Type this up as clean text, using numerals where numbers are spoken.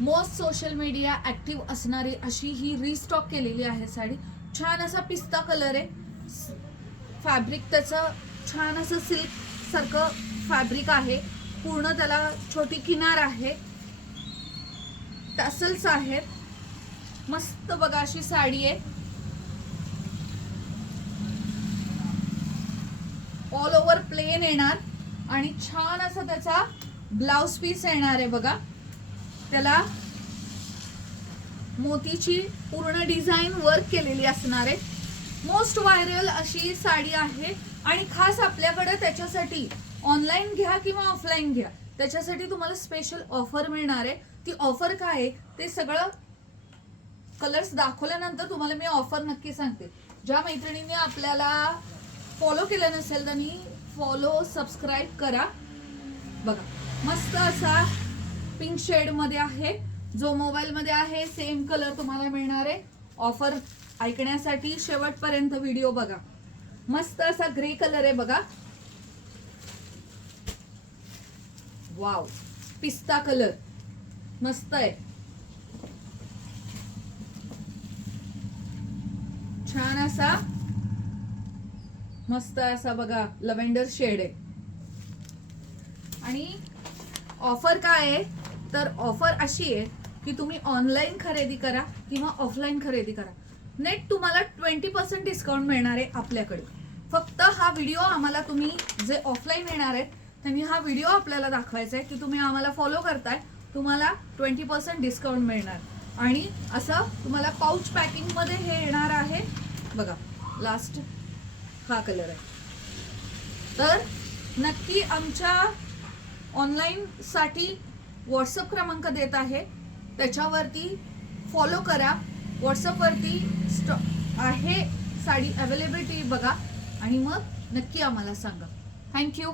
Most social media active असणारी अशी ही restock केलेली आहे साडी. छान असा पिस्ता कलर आहे. फॅब्रिक त्याचं छान असं सिल्क सारखं फॅब्रिक आहे. पूर्ण त्याला छोटी किनार आहे, टॅसल्स आहेत. मस्त बघा अशी साडी आहे. ऑल ओव्हर प्लेन येणार आणि छान असा त्याचा ब्लाउज पीस येणार आहे बघा. त्याला मोतीची पूर्ण डिझाईन वर्क केलेली असणार आहे. मोस्ट व्हायरल अशी साडी आहे आणि खास आपल्याकडे त्याच्यासाठी ऑनलाईन घ्या किंवा ऑफलाईन घ्या, त्याच्यासाठी तुम्हाला स्पेशल ऑफर मिळणार आहे. ती ऑफर काय आहे ते सगळं कलर्स दाखवल्यानंतर तुम्हाला मी ऑफर नक्की सांगते. ज्या मैत्रिणींनी आपल्याला फॉलो केलं नसेल त्यांनी फॉलो सबस्क्राईब करा. बघा मस्त असा पिंक शेड मध्ये आहे. जो मोबाईल मध्ये आहे सेम कलर तुम्हाला मिळणार आहे. ऑफर ऐकण्यासाठी शेवटपर्यंत व्हिडिओ बघा. मस्त असा ग्रे कलर आहे बघा. वाव, पिस्ता कलर मस्त आहे. छान असा मस्त असा बघा लव्हेंडर शेड आहे. आणि ऑफर काय आहे तर ऑफर अशी आहे की तुम्ही ऑनलाईन खरेदी करा किंवा ऑफलाईन खरेदी करा, नेट तुम्हाला 20% डिस्काउंट मिळणार आहे आपल्याकडे. फक्त हा व्हिडिओ आम्हाला तुम्ही जे ऑफलाईन येणार आहेत त्यांनी हा व्हिडिओ आपल्याला दाखवायचा आहे की तुम्ही आम्हाला फॉलो करताय, तुम्हाला 20% डिस्काउंट मिळणार. आणि असं तुम्हाला पाऊच पॅकिंग मध्ये हे येणार आहे बघा. लास्ट हा कलर आहे. तर नक्की आमच्या ऑनलाईन साठी व्हॉट्सअप क्रमांक देत आहे, त्याच्यावरती फॉलो करा. व्हॉट्सअपवरती आहे साडी अवेलेबिलिटी बघा आणि मग नक्की आम्हाला सांगा. थँक्यू.